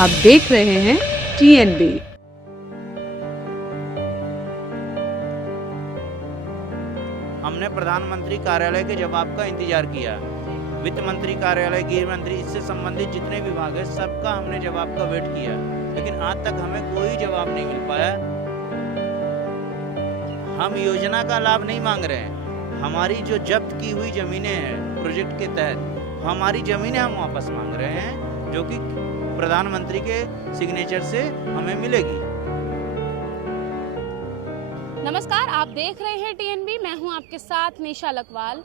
आप देख रहे हैं TNB। हमने प्रधानमंत्री कार्यालय के जवाब का इंतजार किया। वित्त मंत्री कार्यालय, गृह मंत्री, इससे संबंधित जितने विभाग है सबका हमने जवाब का वेट किया, लेकिन आज तक हमें कोई जवाब नहीं मिल पाया। हम योजना का लाभ नहीं मांग रहे हैं। हमारी जो जब्त की हुई जमीनें हैं प्रोजेक्ट के तहत, हमारी जमीनें हम वापस मांग रहे हैं, जो कि प्रधानमंत्री के सिग्नेचर से हमें मिलेगी। नमस्कार, आप देख रहे हैं TNB। मैं हूं आपके साथ निशा लकवाल।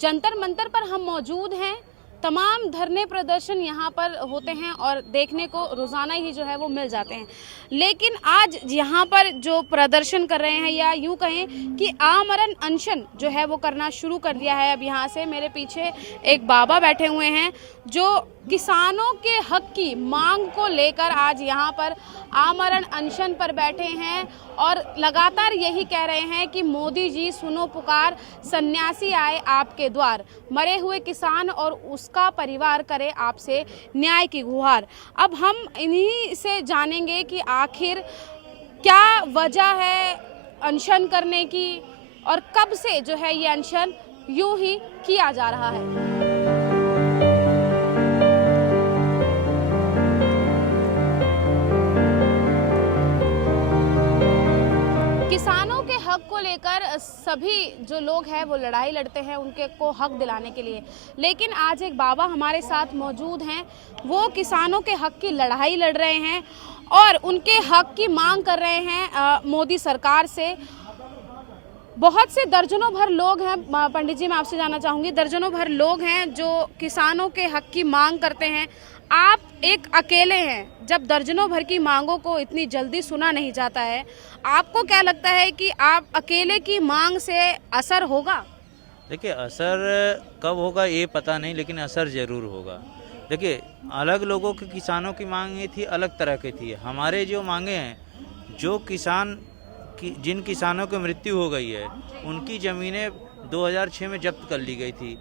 जंतर मंतर पर हम मौजूद हैं। तमाम धरने प्रदर्शन यहाँ पर होते हैं और देखने को रोज़ाना ही जो है वो मिल जाते हैं, लेकिन आज यहाँ पर जो प्रदर्शन कर रहे हैं, या यूँ कहें कि आमरण अनशन जो है वो करना शुरू कर दिया है। अब यहाँ से मेरे पीछे एक बाबा बैठे हुए हैं जो किसानों के हक की मांग को लेकर आज यहाँ पर आमरण अनशन पर बैठे हैं और लगातार यही कह रहे हैं कि मोदी जी सुनो पुकार, सन्यासी आए आपके द्वार, मरे हुए किसान और उसका परिवार करे आपसे न्याय की गुहार। अब हम इन्हीं से जानेंगे कि आखिर क्या वजह है अनशन करने की और कब से जो है ये अनशन यूं ही किया जा रहा है। किसानों के हक को लेकर सभी जो लोग हैं वो लड़ाई लड़ते हैं उनके को हक दिलाने के लिए, लेकिन आज एक बाबा हमारे साथ मौजूद हैं। वो किसानों के हक की लड़ाई लड़ रहे हैं और उनके हक की मांग कर रहे हैं मोदी सरकार से। बहुत से दर्जनों भर लोग हैं, पंडित जी मैं आपसे जानना चाहूँगी, दर्जनों भर लोग हैं जो किसानों के हक की मांग करते हैं। आप एक अकेले हैं, जब दर्जनों भर की मांगों को इतनी जल्दी सुना नहीं जाता है, आपको क्या लगता है कि आप अकेले की मांग से असर होगा? देखिए, असर कब होगा ये पता नहीं, लेकिन असर ज़रूर होगा। देखिए, अलग लोगों के किसानों की मांगें थी, अलग तरह की थी। हमारे जो मांगे हैं, जो किसान जिन किसानों की मृत्यु हो गई है उनकी ज़मीनें 2006 में जब्त कर ली गई थी।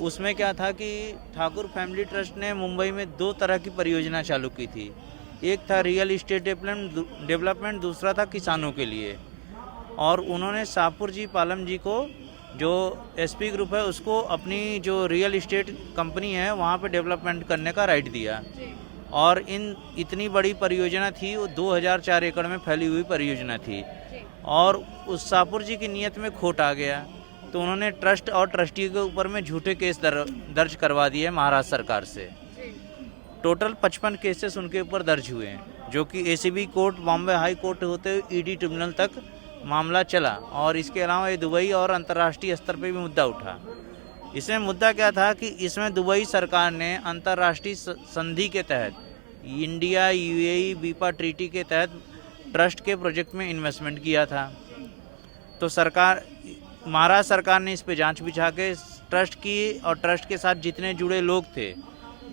उसमें क्या था कि ठाकुर फैमिली ट्रस्ट ने मुंबई में 2 तरह की परियोजना चालू की थी। एक था रियल इस्टेट डेवलपमेंट, दूसरा था किसानों के लिए। और उन्होंने शाहपुर जी पालम जी को, जो SP ग्रुप है, उसको अपनी जो रियल इस्टेट कंपनी है वहाँ पे डेवलपमेंट करने का राइट दिया। और इतनी बड़ी परियोजना थी, वो 2004 एकड़ में फैली हुई परियोजना थी, और उस शाहपुर जी की नीयत में खोट आ गया, तो उन्होंने ट्रस्ट और ट्रस्टी के ऊपर में झूठे केस दर्ज करवा दिए महाराष्ट्र सरकार से। टोटल 55 केसेस उनके ऊपर दर्ज हुए हैं, जो कि ACB court, Bombay high court होते हुए ED ट्रिब्यूनल तक मामला चला। और इसके अलावा ये दुबई और अंतर्राष्ट्रीय स्तर पे भी मुद्दा उठा। इसमें मुद्दा क्या था कि इसमें दुबई सरकार ने अंतर्राष्ट्रीय संधि के तहत, इंडिया UAE बीपा ट्रीटी के तहत ट्रस्ट के प्रोजेक्ट में इन्वेस्टमेंट किया था। तो महाराष्ट्र सरकार ने इस पे जांच बिछा के ट्रस्ट की, और ट्रस्ट के साथ जितने जुड़े लोग थे,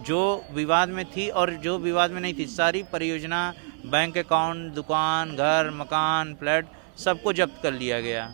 जो विवाद में थी और जो विवाद में नहीं थी, सारी परियोजना, बैंक अकाउंट, दुकान, घर, मकान, फ्लैट, सबको जब्त कर लिया गया।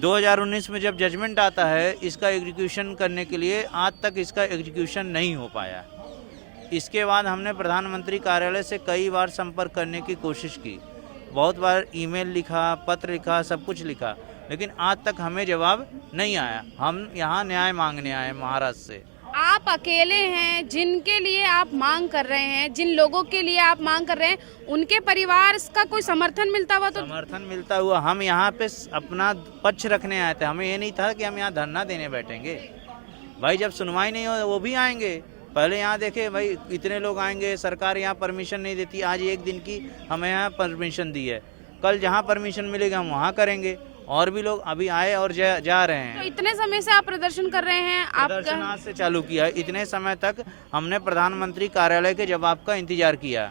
2019 में जब जजमेंट आता है इसका एग्जीक्यूशन करने के लिए, आज तक इसका एग्जीक्यूशन नहीं हो पाया। इसके बाद हमने प्रधानमंत्री कार्यालय से कई बार संपर्क करने की कोशिश की, बहुत बार ईमेल लिखा, पत्र लिखा, सब कुछ लिखा, लेकिन आज तक हमें जवाब नहीं आया। हम यहाँ न्याय मांगने आए महाराष्ट्र से। आप अकेले हैं जिनके लिए आप मांग कर रहे हैं, जिन लोगों के लिए आप मांग कर रहे हैं, उनके परिवार का कोई समर्थन मिलता हुआ तो? समर्थन मिलता हुआ हम यहाँ पे अपना पक्ष रखने आए थे। हमें ये नहीं था कि हम यहाँ धरना देने बैठेंगे। भाई, जब सुनवाई नहीं हो वो भी आएंगे। पहले यहाँ देखे भाई, इतने लोग आएंगे, सरकार यहाँ परमिशन नहीं देती। आज 1 दिन की हमें यहाँ परमिशन दी है, कल जहाँ परमिशन मिलेगा हम वहाँ करेंगे। और भी लोग अभी आए और जा रहे हैं। तो इतने समय से आप प्रदर्शन कर रहे हैं? प्रदर्शन आज से चालू किया है। इतने समय तक हमने प्रधानमंत्री कार्यालय के जवाब का इंतजार किया।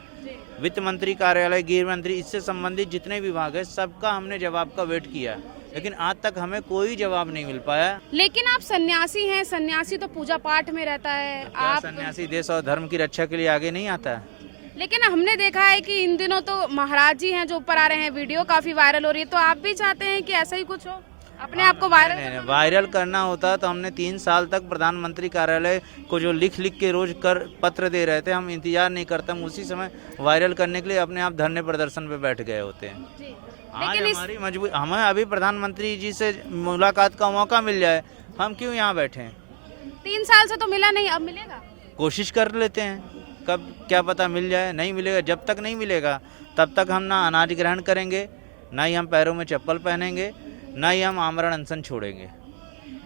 वित्त मंत्री कार्यालय, गृह मंत्री, इससे संबंधित जितने विभाग है सबका हमने जवाब का वेट किया, लेकिन आज तक हमें कोई जवाब नहीं मिल पाया। लेकिन आप सन्यासी हैं, सन्यासी तो पूजा पाठ में रहता है। तो आप सन्यासी देश और धर्म की रक्षा के लिए आगे नहीं आता है? लेकिन हमने देखा है कि इन दिनों तो महाराज जी हैं जो ऊपर आ रहे हैं, वीडियो काफी वायरल हो रही है, तो आप भी चाहते हैं कि ऐसा ही कुछ हो? अपने आप को वायरल नहीं, वायरल करना होता तो हमने 3 साल तक प्रधानमंत्री कार्यालय को जो लिख के रोज कर पत्र दे रहे थे, हम इंतजार नहीं करते, हम उसी समय वायरल करने के लिए अपने आप धरने प्रदर्शन पे बैठ गए होते हैं। जी। आज लेकिन हमारी मजबूरी, हमें अभी प्रधानमंत्री जी से मुलाकात का मौका मिल जाए, हम क्यों यहाँ बैठे हैं? 3 साल से तो मिला नहीं, अब मिलेगा? कोशिश कर लेते हैं, कब क्या पता मिल जाए। नहीं मिलेगा, जब तक नहीं मिलेगा तब तक हम ना अनाज ग्रहण करेंगे, ना ही हम पैरों में चप्पल पहनेंगे, ना ही हम आमरण अनशन छोड़ेंगे।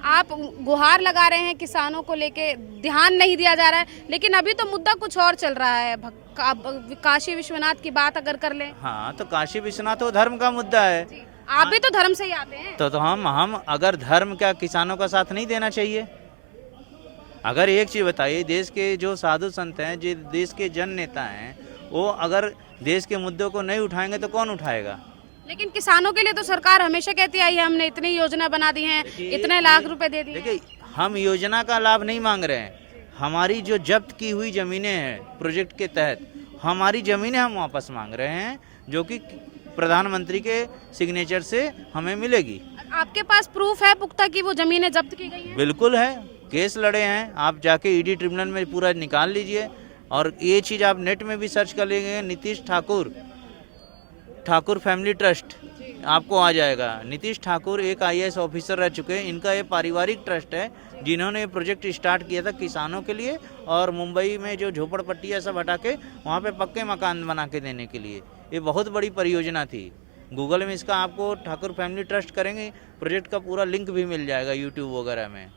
आप गुहार लगा रहे हैं किसानों को लेके, ध्यान नहीं दिया जा रहा है, लेकिन अभी तो मुद्दा कुछ और चल रहा है। काशी विश्वनाथ की बात अगर कर लें, हाँ, तो काशी विश्वनाथ तो धर्म का मुद्दा है। आप भी तो धर्म से ही आते हैं। तो हम अगर धर्म क्या किसानों का साथ नहीं देना चाहिए? अगर एक चीज बताइए, देश के जो साधु संत हैं, जो देश के जन नेता हैं, वो अगर देश के मुद्दों को नहीं उठाएंगे तो कौन उठाएगा? लेकिन किसानों के लिए तो सरकार हमेशा कहती आई है, हमने इतनी योजना बना दी है, इतने लाख रुपए दे दिए। देखिए, हम योजना का लाभ नहीं मांग रहे हैं। हमारी जो जब्त की हुई जमीनें हैं प्रोजेक्ट के तहत, हमारी जमीनें हम वापस मांग रहे हैं, जो कि प्रधानमंत्री के सिग्नेचर से हमें मिलेगी। आपके पास प्रूफ है पुख्ता कि वो जमीनें जब्त की गई हैं? बिल्कुल है, केस लड़े हैं, आप जाके ईडी ट्रिब्यूनल में पूरा निकाल लीजिए। और ये चीज़ आप नेट में भी सर्च कर लेंगे, नीतीश ठाकुर फैमिली ट्रस्ट, आपको आ जाएगा। नीतीश ठाकुर एक IAS ऑफिसर रह चुके हैं, इनका ये पारिवारिक ट्रस्ट है, जिन्होंने ये प्रोजेक्ट स्टार्ट किया था किसानों के लिए, और मुंबई में जो झोपड़पट्टी सब हटा के वहाँ पे पक्के मकान बना के देने के लिए। ये बहुत बड़ी परियोजना थी। गूगल में इसका आपको ठाकुर फैमिली ट्रस्ट करेंगे, प्रोजेक्ट का पूरा लिंक भी मिल जाएगा यूट्यूब वगैरह में।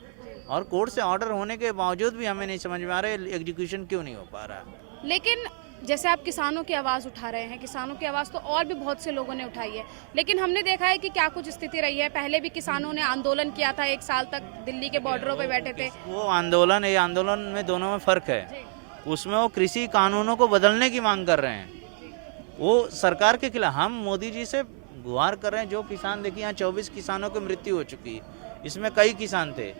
और कोर्ट से ऑर्डर होने के बावजूद भी हमें नहीं समझ में आ रहा है एग्जीक्यूशन क्यों नहीं हो पा रहा। लेकिन जैसे आप किसानों की आवाज़ उठा रहे हैं, किसानों की आवाज़ तो और भी बहुत से लोगों ने उठाई है, लेकिन हमने देखा है कि क्या कुछ स्थिति रही है। पहले भी किसानों ने आंदोलन किया था, 1 साल तक दिल्ली के बॉर्डरों पे बैठे थे। वो आंदोलन, ये आंदोलन में दोनों में फ़र्क है। उसमें वो कृषि कानूनों को बदलने की मांग कर रहे हैं, वो सरकार के खिलाफ। हम मोदी जी से गुहार कर रहे हैं। जो किसान, देखिए यहाँ 24 किसानों की मृत्यु हो चुकी, इसमें कई किसान थे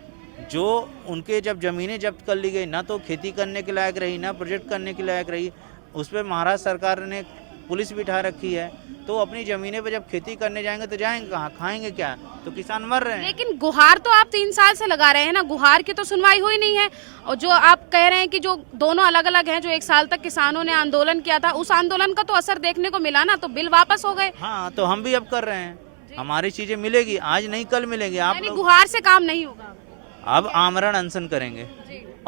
जो उनके जब ज़मीनें जब्त कर ली गई, ना तो खेती करने के लायक रही, ना प्रोजेक्ट करने के लायक रही। उस पर महाराष्ट्र सरकार ने पुलिस बिठा रखी है, तो अपनी ज़मीनें पे जब खेती करने जाएंगे तो जाएंगे कहाँ, खाएंगे क्या? तो किसान मर रहे हैं। लेकिन गुहार तो आप 3 साल से लगा रहे हैं ना, गुहार की तो सुनवाई हुई नहीं है। और जो आप कह रहे हैं कि जो दोनों अलग अलग हैं, जो 1 साल तक किसानों ने आंदोलन किया था, उस आंदोलन का तो असर देखने को मिला ना, तो बिल वापस हो गए। हाँ, तो हम भी अब कर रहे हैं, हमारी चीज़ें मिलेगी, आज नहीं कल मिलेंगी। आप लोग गुहार से काम नहीं होगा, अब आमरण अनशन करेंगे,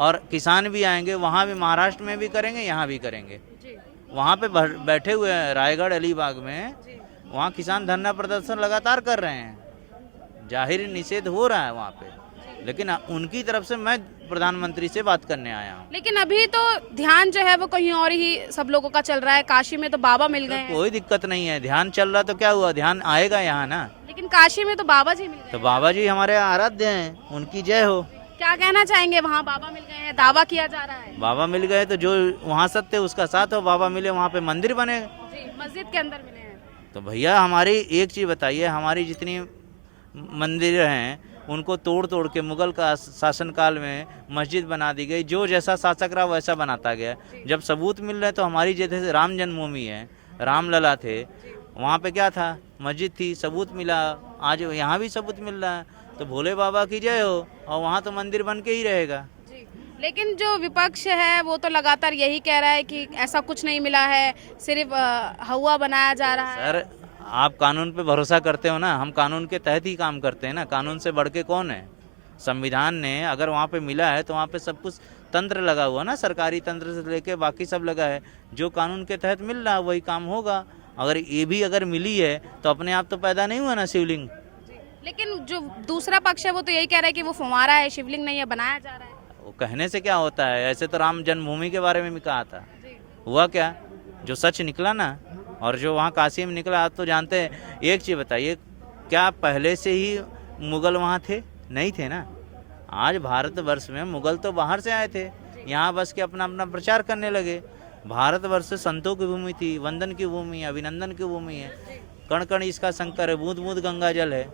और किसान भी आएंगे, वहाँ भी महाराष्ट्र में भी करेंगे, यहाँ भी करेंगे। वहाँ पे बैठे हुए हैं रायगढ़ अलीबाग में, वहाँ किसान धरना प्रदर्शन लगातार कर रहे हैं, जाहिर निषेध हो रहा है वहाँ पे। लेकिन उनकी तरफ से मैं प्रधानमंत्री से बात करने आया हूँ। लेकिन अभी तो ध्यान जो है वो कहीं और ही सब लोगों का चल रहा है। काशी में तो बाबा मिल गए हैं। कोई दिक्कत नहीं है, ध्यान चल रहा तो क्या हुआ, ध्यान आएगा यहाँ ना। लेकिन काशी में तो बाबा जी मिल गए। तो बाबा जी हमारे आराध्य हैं, उनकी जय हो। क्या कहना चाहेंगे, वहाँ बाबा मिल गए हैं, दावा किया जा रहा है। बाबा मिल गए तो जो वहाँ सत्य उसका साथ हो, बाबा मिले वहाँ पे मंदिर बने, मस्जिद के अंदर मिले हैं। तो भैया हमारी एक चीज़ बताइए, हमारी जितनी मंदिर हैं उनको तोड़ तोड़ के मुगल का शासनकाल में मस्जिद बना दी गई। जो जैसा शासक रहा वैसा बनाता गया। जब सबूत मिल रहे तो हमारी जैसे राम जन्मभूमि है, रामलला थे, वहाँ पे क्या था, मस्जिद थी, सबूत मिला। आज यहाँ भी सबूत मिल रहा है, तो भोले बाबा की जय हो। और वहाँ तो मंदिर बन के ही रहेगा। लेकिन जो विपक्ष है वो तो लगातार यही कह रहा है कि ऐसा कुछ नहीं मिला है, सिर्फ हवा बनाया जा रहा है। सर, आप कानून पे भरोसा करते हो ना, हम कानून के तहत ही काम करते हैं ना। कानून से बढ़ के कौन है? संविधान ने अगर वहाँ पे मिला है तो वहाँ पे सब कुछ तंत्र लगा हुआ ना, सरकारी तंत्र से लेके बाकी सब लगा है। जो कानून के तहत मिल रहा है वही काम होगा। अगर ये भी अगर मिली है तो अपने आप तो पैदा नहीं हुआ ना शिवलिंग। लेकिन जो दूसरा पक्ष है वो तो यही कह रहा है कि वो फुवारा है, शिवलिंग नहीं है, बनाया जा रहा है। वो कहने से क्या होता है, ऐसे तो राम जन्मभूमि के बारे में भी कहा था, हुआ क्या? जो सच निकला ना, और जो वहाँ काशी में निकला, आप तो जानते हैं। एक चीज़ बताइए, क्या पहले से ही मुगल वहाँ थे? नहीं थे ना। आज भारतवर्ष में मुगल तो बाहर से आए थे, यहाँ बस के अपना अपना प्रचार करने लगे। भारतवर्ष संतों की भूमि थी, वंदन की भूमि है, अभिनंदन की भूमि है, कण कण इसका शंकर है, बूंद बूंद गंगा जल है।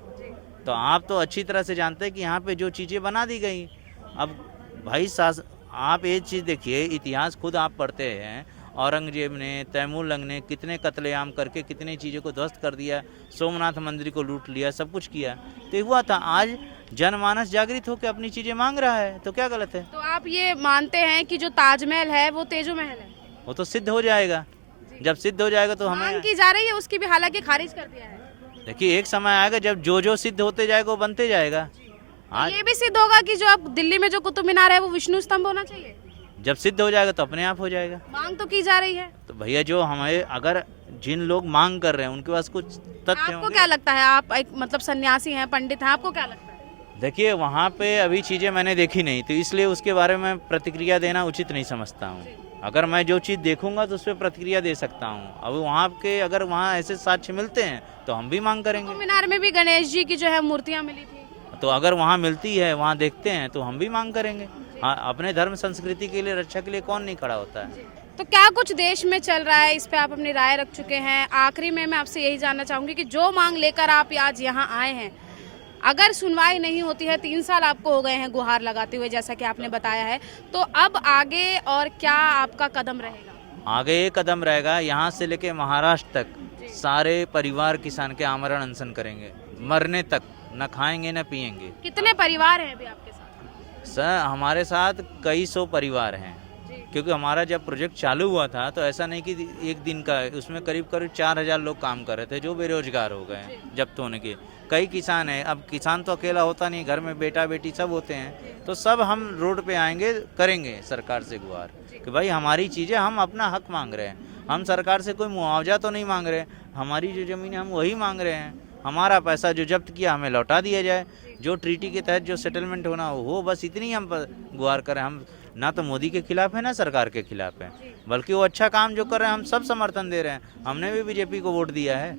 तो आप तो अच्छी तरह से जानते हैं कि यहाँ पे जो चीज़ें बना दी गई। अब भाई आप एक चीज़ देखिए, इतिहास खुद आप पढ़ते हैं औरंगजेब ने, तैमूर लंग ने कितने कत्लेआम करके कितनी चीज़ों को ध्वस्त कर दिया, सोमनाथ मंदिर को लूट लिया, सब कुछ किया, तो हुआ था। आज जनमानस जागृत होकर अपनी चीज़ें मांग रहा है, तो क्या गलत है? तो आप ये मानते हैं कि जो ताजमहल है वो तेजो महल है? वो तो सिद्ध हो जाएगा, जब सिद्ध हो जाएगा तो मांग हमें की जा रही है उसकी भी, हालांकि खारिज कर दिया है। देखिए एक समय आएगा जब जो सिद्ध होते जाएगा वो बनते जाएगा। आज ये भी सिद्ध होगा कि जो अब दिल्ली में जो कुतुब मीनार है वो विष्णु स्तंभ होना चाहिए? जब सिद्ध हो जाएगा तो अपने आप हो जाएगा। मांग तो की जा रही है। तो भैया जो हमें, अगर जिन लोग मांग कर रहे हैं उनके पास कुछ तथ्य आपको होंगे। क्या लगता है, आप एक मतलब सन्यासी हैं, पंडित हैं, आपको क्या लगता है? देखिए वहाँ पे अभी चीज़ें मैंने देखी नहीं, तो इसलिए उसके बारे में प्रतिक्रिया देना उचित नहीं समझता हूँ। अगर मैं जो चीज़ देखूंगा तो उस पर प्रतिक्रिया दे सकता हूँ। अब वहाँ के अगर वहाँ ऐसे साक्ष्य मिलते हैं तो हम भी मांग करेंगे। कुतुब मीनार में भी गणेश जी की जो है मूर्तियाँ मिली थी, तो अगर वहाँ मिलती है, वहाँ देखते हैं तो हम भी मांग करेंगे। हाँ, अपने धर्म संस्कृति के लिए, रक्षा के लिए कौन नहीं खड़ा होता है। तो क्या कुछ देश में चल रहा है, इस पे आप अपनी राय रख चुके हैं। आखिरी में मैं आपसे यही जानना चाहूंगी कि जो मांग लेकर आप आज यहाँ आए हैं, अगर सुनवाई नहीं होती है, 3 साल आपको हो गए हैं गुहार लगाते हुए, जैसा कि आपने बताया है, तो अब आगे और क्या आपका कदम रहेगा? आगे ये कदम रहेगा, यहाँ से लेके महाराष्ट्र तक सारे परिवार किसान के आमरण अनशन करेंगे, मरने तक, न खाएंगे न पिएंगे। कितने परिवार हैं अभी आपके साथ? सर हमारे साथ कई 100 परिवार हैं, क्योंकि हमारा जब प्रोजेक्ट चालू हुआ था तो ऐसा नहीं कि एक दिन का, उसमें करीब 4000 लोग काम कर रहे थे जो बेरोजगार हो गए हैं जब्त होने के। कई किसान हैं, अब किसान तो अकेला होता नहीं, घर में बेटा बेटी सब होते हैं, तो सब हम रोड पे आएंगे, करेंगे सरकार से गुहार कि भाई हमारी चीज़ें, हम अपना हक मांग रहे हैं। हम सरकार से कोई मुआवजा तो नहीं मांग रहे, हमारी जो ज़मीन है हम वही मांग रहे हैं। हमारा पैसा जो जब्त किया हमें लौटा दिया जाए, जो ट्रीटी के तहत जो सेटलमेंट होना हो, बस इतनी हम गुहार करें। हम ना तो मोदी के खिलाफ है ना सरकार के खिलाफ है, बल्कि वो अच्छा काम जो कर रहे हैं हम सब समर्थन दे रहे हैं। हमने भी बीजेपी को वोट दिया है,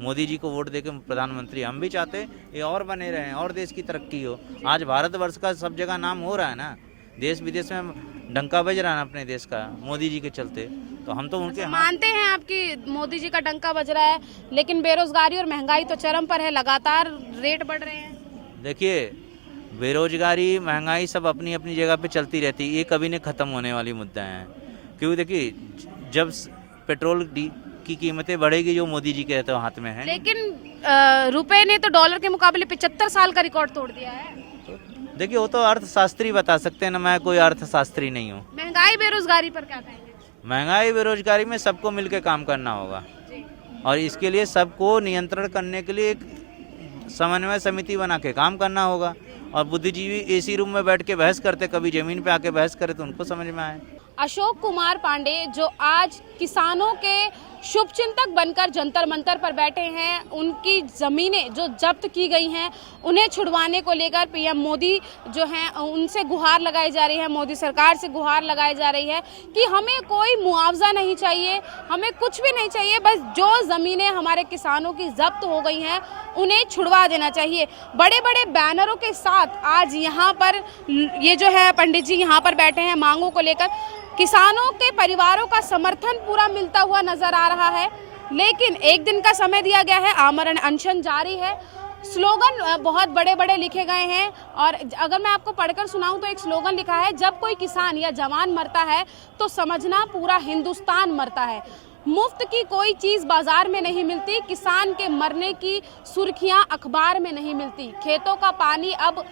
मोदी जी को वोट देके प्रधानमंत्री हम भी चाहते ये और बने रहें और देश की तरक्की हो। आज भारतवर्ष का सब जगह नाम हो रहा है ना, देश विदेश में डंका बज रहा है अपने देश का मोदी जी के चलते, तो हम तो उनके मानते हैं आपकी मोदी जी का डंका बज रहा है, लेकिन बेरोजगारी और महंगाई तो चरम पर है, लगातार रेट बढ़ रहे हैं। देखिए बेरोजगारी, महंगाई सब अपनी अपनी जगह पे चलती रहती है, ये कभी नहीं ख़त्म होने वाली मुद्दा है। क्योंकि देखिए जब पेट्रोल की कीमतें बढ़ेगी जो मोदी जी के तो हाथ में है, लेकिन रुपए ने तो डॉलर के मुकाबले 75 साल का रिकॉर्ड तोड़ दिया है। देखिए वो तो अर्थशास्त्री बता सकते हैं ना, मैं कोई अर्थशास्त्री नहीं हूँ। महंगाई बेरोजगारी पर क्या कहेंगे? महंगाई बेरोजगारी में सबको मिलकर काम करना होगा, और इसके लिए सबको नियंत्रण करने के लिए एक समन्वय समिति बना के काम करना होगा। और बुद्धिजीवी एसी रूम में बैठ के बहस करते, कभी जमीन पे आके बहस करे तो उनको समझ में आए। अशोक कुमार पांडे जो आज किसानों के शुभचिंतक बनकर जंतर मंतर पर बैठे हैं, उनकी ज़मीनें जो जब्त की गई हैं उन्हें छुड़वाने को लेकर पीएम मोदी जो हैं उनसे गुहार लगाई जा रही है, मोदी सरकार से गुहार लगाई जा रही है कि हमें कोई मुआवजा नहीं चाहिए, हमें कुछ भी नहीं चाहिए, बस जो ज़मीनें हमारे किसानों की जब्त हो गई हैं उन्हें छुड़वा देना चाहिए। बड़े बड़े बैनरों के साथ आज यहाँ पर ये जो है पंडित जी यहाँ पर बैठे हैं, मांगों को लेकर किसानों के परिवारों का समर्थन पूरा मिलता हुआ नजर आ रहा है। लेकिन एक दिन का समय दिया गया है, आमरण अनशन जारी है, स्लोगन बहुत बड़े बड़े लिखे गए हैं। और अगर मैं आपको पढ़कर सुनाऊं तो एक स्लोगन लिखा है, जब कोई किसान या जवान मरता है तो समझना पूरा हिंदुस्तान मरता है। मुफ्त की कोई चीज़ बाजार में नहीं मिलती, किसान के मरने की सुर्खियां अखबार में नहीं मिलती, खेतों का पानी अब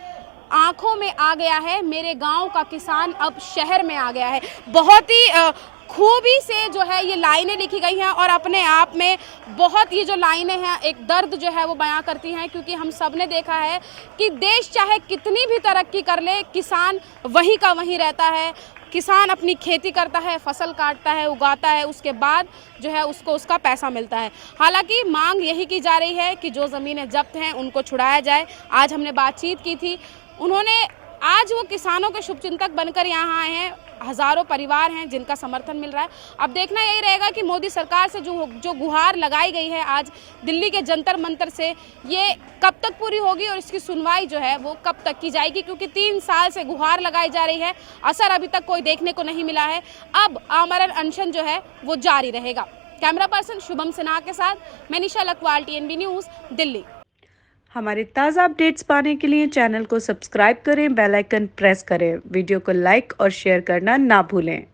आंखों में आ गया है, मेरे गांव का किसान अब शहर में आ गया है। बहुत ही खूबी से जो है ये लाइनें लिखी गई हैं और अपने आप में बहुत ये जो लाइनें हैं एक दर्द जो है वो बयां करती हैं, क्योंकि हम सब ने देखा है कि देश चाहे कितनी भी तरक्की कर ले, किसान वहीं का वहीं रहता है। किसान अपनी खेती करता है, फसल काटता है, उगाता है, उसके बाद जो है उसको उसका पैसा मिलता है। हालांकि मांग यही की जा रही है कि जो ज़मीनें जब्त हैं उनको छुड़ाया जाए। आज हमने बातचीत की थी, उन्होंने आज वो किसानों के शुभचिंतक बनकर यहाँ आए हैं, हज़ारों परिवार हैं जिनका समर्थन मिल रहा है। अब देखना यही रहेगा कि मोदी सरकार से जो गुहार लगाई गई है आज दिल्ली के जंतर मंतर से, ये कब तक पूरी होगी और इसकी सुनवाई जो है वो कब तक की जाएगी, क्योंकि 3 साल से गुहार लगाई जा रही है, असर अभी तक कोई देखने को नहीं मिला है। अब आमरण अनशन जो है वो जारी रहेगा। कैमरा पर्सन शुभम सिन्हा के साथ मैं निशा लकवाल, TNB न्यूज़, दिल्ली। हमारे ताज़ा अपडेट्स पाने के लिए चैनल को सब्सक्राइब करें, बेल आइकन प्रेस करें, वीडियो को लाइक और शेयर करना ना भूलें।